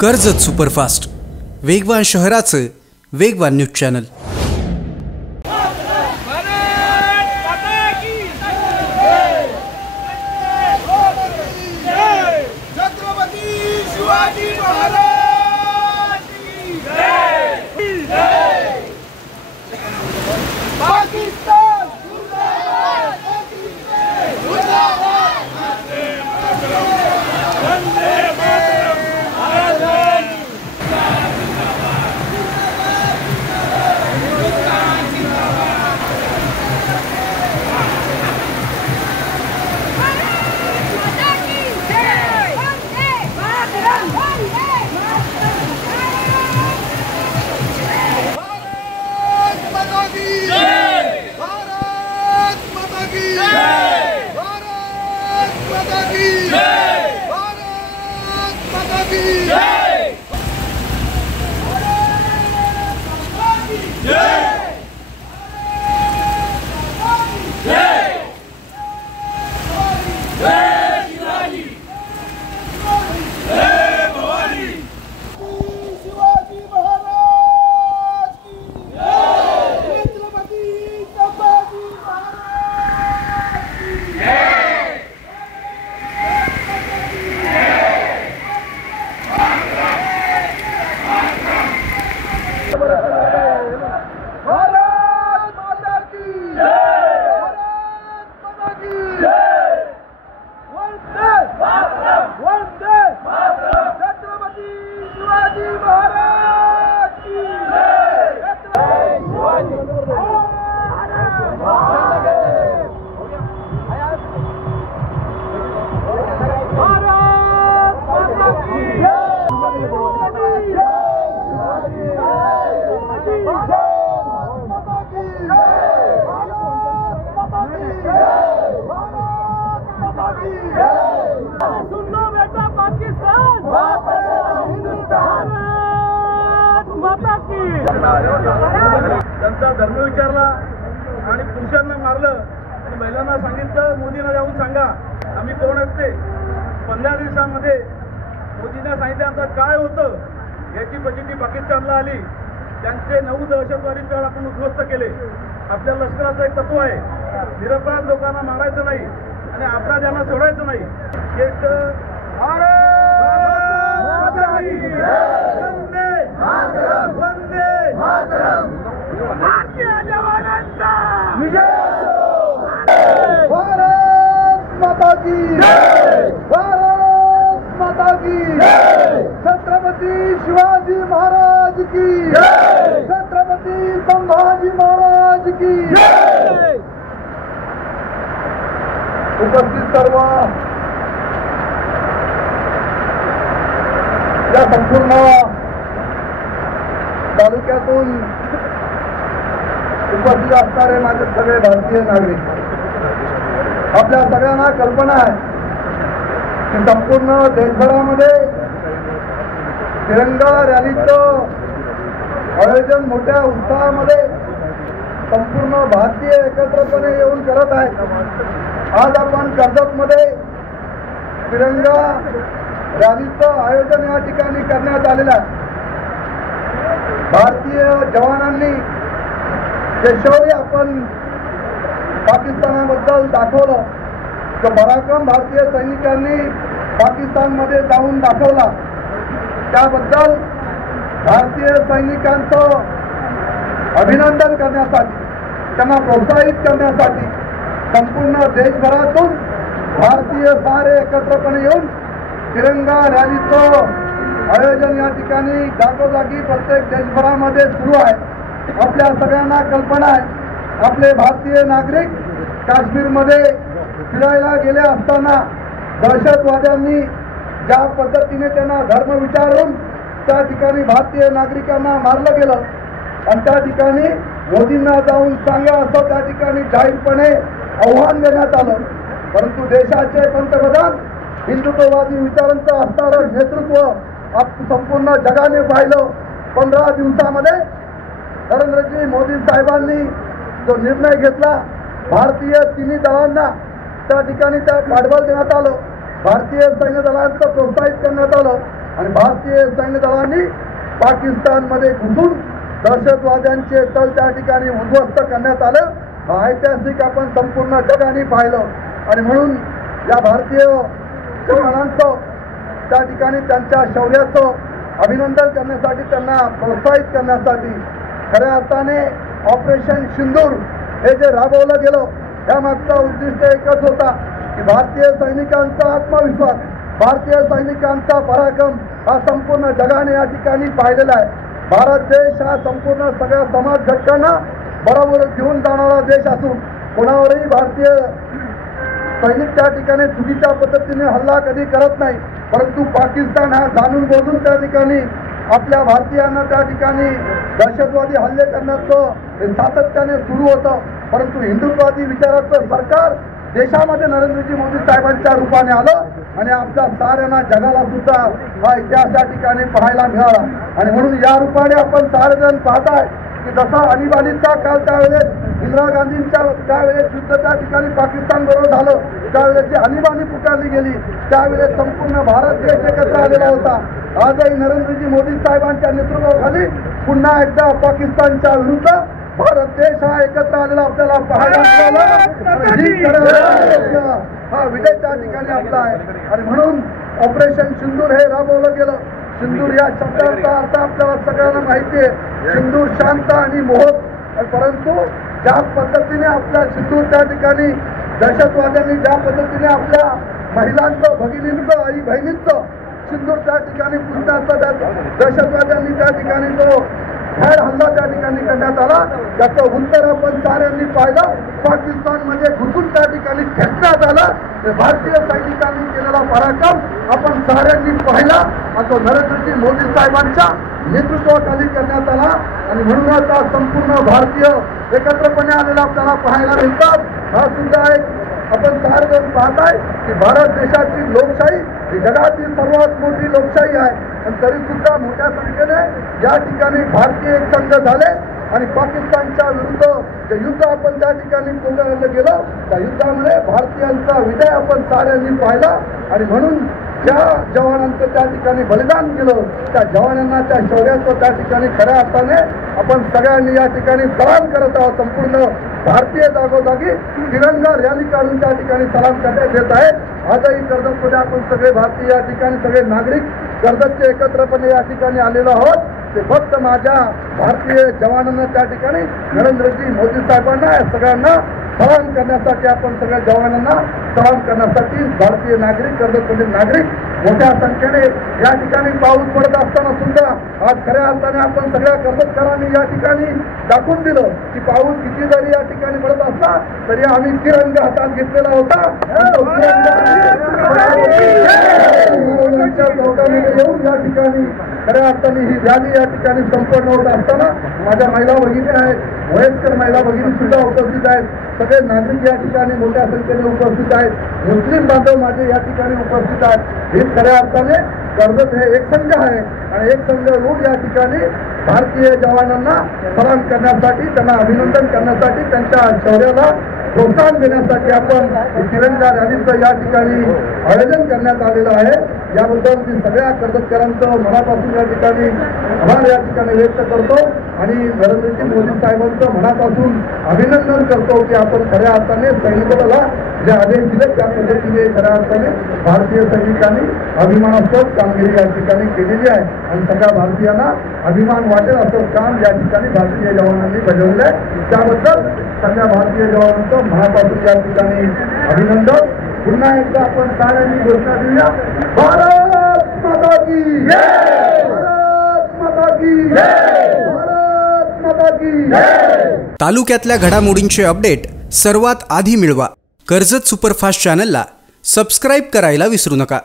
Karjat superfast, वेगवान शहराचं वेगवान न्यूज चॅनल। त्यांचा धर्म विचारला आणि पुरुषांना मारलं आणि महिलांना सांगितलं मोदींना जाऊन सांगा आम्ही कोण असते। 15 दिवसांमध्ये मोदींना सांगितलं आमचं काय होतं याची प्रचिती पाकिस्तानला आली। त्यांचे 9 दहशतवादी तळ आपण उद्ध्वस्त केले। आपल्या लष्कराचं एक तत्व आहे, निरपराध लोकांना मारायचं नाही आणि अपराध्यांना सोडायचं नाही। छत्रपती शिवाजी महाराज की जय, छत्रपती संभाजी महाराज की जय। उपस्थित सर्व या संपूर्ण तालुक्यातून उपस्थित असणारे माझे सगळे भारतीय नागरिक, आपल्या सगळ्यांना कल्पना आहे की संपूर्ण देशभरामध्ये तिरंगा रॅलीचं आयोजन मोठ्या उत्साहामध्ये संपूर्ण भारतीय एकत्रपणे येऊन करत आहेत। आज आपण कर्जतमध्ये तिरंगा रॅलीचं आयोजन या ठिकाणी करण्यात आलेलं आहे। भारतीय जवानांनी जे शौर्य आपण पाकिस्तानाबद्दल दाखवलं, तो पराक्रम भारतीय सैनिकांनी पाकिस्तानमध्ये जाऊन दाखवला, त्याबद्दल भारतीय सैनिकांचं अभिनंदन करण्यासाठी, त्यांना प्रोत्साहित करण्यासाठी संपूर्ण देशभरातून भारतीय सारे एकत्रपणे येऊन तिरंगा रॅलीचं आयोजन या ठिकाणी जागोजागी प्रत्येक देशभरामध्ये सुरू आहे। आपल्या सगळ्यांना कल्पना आहे, आपले भारतीय नागरिक काश्मीरमध्ये फिरायला गेले असताना दहशतवाद्यांनी ज्या पद्धतीने त्यांना धर्म विचारून त्या ठिकाणी भारतीय नागरिकांना मारलं गेलं आणि त्या ठिकाणी मोदींना जाऊन सांगा असं त्या ठिकाणी जाहीरपणे आव्हान देण्यात आलं। परंतु देशाचे पंतप्रधान हिंदुत्ववादी विचारांचं असणारं नेतृत्व संपूर्ण जगाने पाहिलं। 15 दिवसामध्ये नरेंद्रजी मोदी साहेबांनी जो निर्णय घेतला, भारतीय तिन्ही दलांना त्या ठिकाणी त्या पाठबळ देण्यात आलं, भारतीय सैन्य दलांचं प्रोत्साहित करण्यात आलं आणि भारतीय सैन्य दलांनी पाकिस्तानमध्ये घुसून दहशतवाद्यांचे तळ त्या ठिकाणी उद्ध्वस्त करण्यात आलं. हा ऐतिहासिक आपण संपूर्ण जगाने पाहिलं आणि म्हणून या भारतीय जवानांचं त्या ठिकाणी त्यांच्या शौर्याचं अभिनंदन करण्यासाठी, त्यांना प्रोत्साहित करण्यासाठी खऱ्या अर्थाने ऑपरेशन सिंदूर हे जे राबवलं गेलं त्यामागचा उद्दिष्ट एकच होता की भारतीय सैनिकांचा आत्मविश्वास, भारतीय सैनिकांचा पराक्रम हा संपूर्ण जगाने या ठिकाणी पाहिलेला आहे. भारत देश हा संपूर्ण सगळ्या समाज घटकांना बरोबर घेऊन जाणारा देश असून कोणावरही भारतीय सैनिक त्या ठिकाणी चुकीच्या पद्धतीने हल्ला कधी करत नाही. परंतु पाकिस्तान हा जाणून बोलून त्या ठिकाणी आपल्या भारतीयांना त्या ठिकाणी दहशतवादी हल्ले करण्याचं सातत्याने सुरू होतं. परंतु हिंदुत्ववादी विचाराचं सरकार देशामध्ये नरेंद्रजी मोदी साहेबांच्या रूपाने आलं आणि आपल्या साऱ्यांना जगाला सुद्धा हा इतिहास या ठिकाणी पाहायला मिळाला. आणि म्हणून या रूपाने आपण सारेजण पाहताय की जसा आणीबाणीचा काळ त्यावेळेस इंदिरा गांधींच्या त्यावेळेस युद्ध त्या ठिकाणी पाकिस्तान बरोबर झालं, त्यावेळेस जी आणीबाणी पुकारली गेली त्यावेळेस संपूर्ण भारत देश एकत्र आलेला होता. आजही नरेंद्रजी मोदी साहेबांच्या नेतृत्वाखाली पुन्हा एकदा पाकिस्तानच्या विरुद्ध भारत देश हा एकत्र आलेला आपल्याला पाहायला मिळाला. हा विजय त्या ठिकाणी आपला आहे आणि म्हणून ऑपरेशन सिंदूर हे राबवलं गेलं. सिंदूर या शब्दाचा अर्थ आपल्याला सगळ्यांना माहिती आहे. सिंदूर शांत आणि मोहक. परंतु ज्या पद्धतीने आपल्या सिंदूर त्या ठिकाणी दहशतवाद्यांनी ज्या पद्धतीने आपल्या महिलांचं, भगिनींचं, आई बहिणींचं सिंदूर त्या ठिकाणी पुसण्याचा दहशतवाद्यांनी त्या ठिकाणी जो भ्याड हल्ला त्या ठिकाणी करण्यात आला त्याचं उत्तर आपण साऱ्यांनी पाहिलं. पाकिस्तानमध्ये घुसून त्या ठिकाणी खेचण्यात आलं. भारतीय सैनिकांनी केलेला पराक्रम आपण साऱ्यांनी पाहिला. तो नरेंद्रजी मोदी साहेबांच्या नेतृत्वाखाली करण्यात आला आणि म्हणूनच आज संपूर्ण भारतीय एकत्रपणे आलेला आपल्याला पाहायला मिळतात. हा सुद्धा एक आपण सार्वजनिक पाहताय की भारत देशाची लोकशाही ही जगातील सर्वात मोठी लोकशाही आहे आणि तरी सुद्धा मोठ्या संख्येने या ठिकाणी भारतीय एक संघ झाले आणि पाकिस्तानच्या विरुद्ध जे युद्ध आपण त्या ठिकाणी पुकारलं गेलं त्या युद्धामध्ये भारतीयांचा विजय आपण साऱ्यांनी पाहिला. आणि म्हणून ज्या जवानांचं त्या ठिकाणी बलिदान केलं त्या जवानांना, त्या शौर्याचं त्या ठिकाणी खऱ्या अर्थाने आपण सगळ्यांनी या ठिकाणी सलाम करत आहोत. संपूर्ण भारतीय जागोजागी तिरंगा रॅली काढून त्या ठिकाणी सलाम करण्यात येत आहे. आजही कर्जतमध्ये आपण सगळे भारतीय या ठिकाणी सगळे नागरिक कर्जतचे एकत्रपणे या ठिकाणी आलेलो आहोत. ते फक्त माझ्या भारतीय जवानांना त्या ठिकाणी नरेंद्रजी मोदी साहेबांना सगळ्यांना सलाम करण्यासाठी, आपण सगळ्या जवानांना सलाम करण्यासाठी भारतीय नागरिक, कर्जतमधील नागरिक मोठ्या संख्येने या ठिकाणी पाऊस पडत असताना सुद्धा आज खऱ्या अर्थाने आपण सगळ्या कर्जतकरांनी या ठिकाणी दाखवून दिलं की पाऊस किती जरी या ठिकाणी पडत असला तरी आम्ही तिरंगा हातात घेतलेला होता. येऊन या ठिकाणी खऱ्या अर्थाने ही रॅली या ठिकाणी संपन्न होत असताना माझ्या महिला भगिनी आहेत, वयस्कर महिला भगिनी सुद्धा उपस्थित आहेत, सगळे नागरिक या ठिकाणी मोठ्या संख्येने उपस्थित आहेत, मुस्लिम बांधव माझे या ठिकाणी उपस्थित आहेत. हे खऱ्या अर्थाने कर्जत हे एक संघ आहे आणि एक संघ होऊन या ठिकाणी भारतीय जवानांना सलाम करण्यासाठी, त्यांना अभिनंदन करण्यासाठी, त्यांच्या शौर्याला प्रोत्साहन देण्यासाठी आपण तिरंगा रॅलीचं या ठिकाणी आयोजन करण्यात आलेलं आहे. याबद्दल मी सगळ्या कर्जतकरांचं मनापासून या ठिकाणी आभार या ठिकाणी व्यक्त करतो आणि नरेंद्रजी मोदी साहेबांचं मनापासून अभिनंदन करतो की आपण खऱ्या अर्थाने सैनिकाला जे आदेश दिले त्या पद्धतीने खऱ्या अर्थाने भारतीय सैनिकांनी अभिमानास्पद कामगिरी या ठिकाणी केलेली आहे आणि सगळ्या भारतीयांना अभिमान वाटेल असं काम या ठिकाणी भारतीय जवानांनी बजावलं आहे. त्याबद्दल सगळ्या भारतीय जवानांचं मनापासून या ठिकाणी अभिनंदन. पुन्हा एकदा आपण साऱ्यांनी घोषणा देऊया, भारत माता की जय, भारत माता की जय, भारत माता की जय. तालुक्यातल्या घडामोडींचे अपडेट सर्वात आधी मिळवा. कर्जत सुपरफास्ट चॅनलला सबस्क्राईब करायला विसरू नका.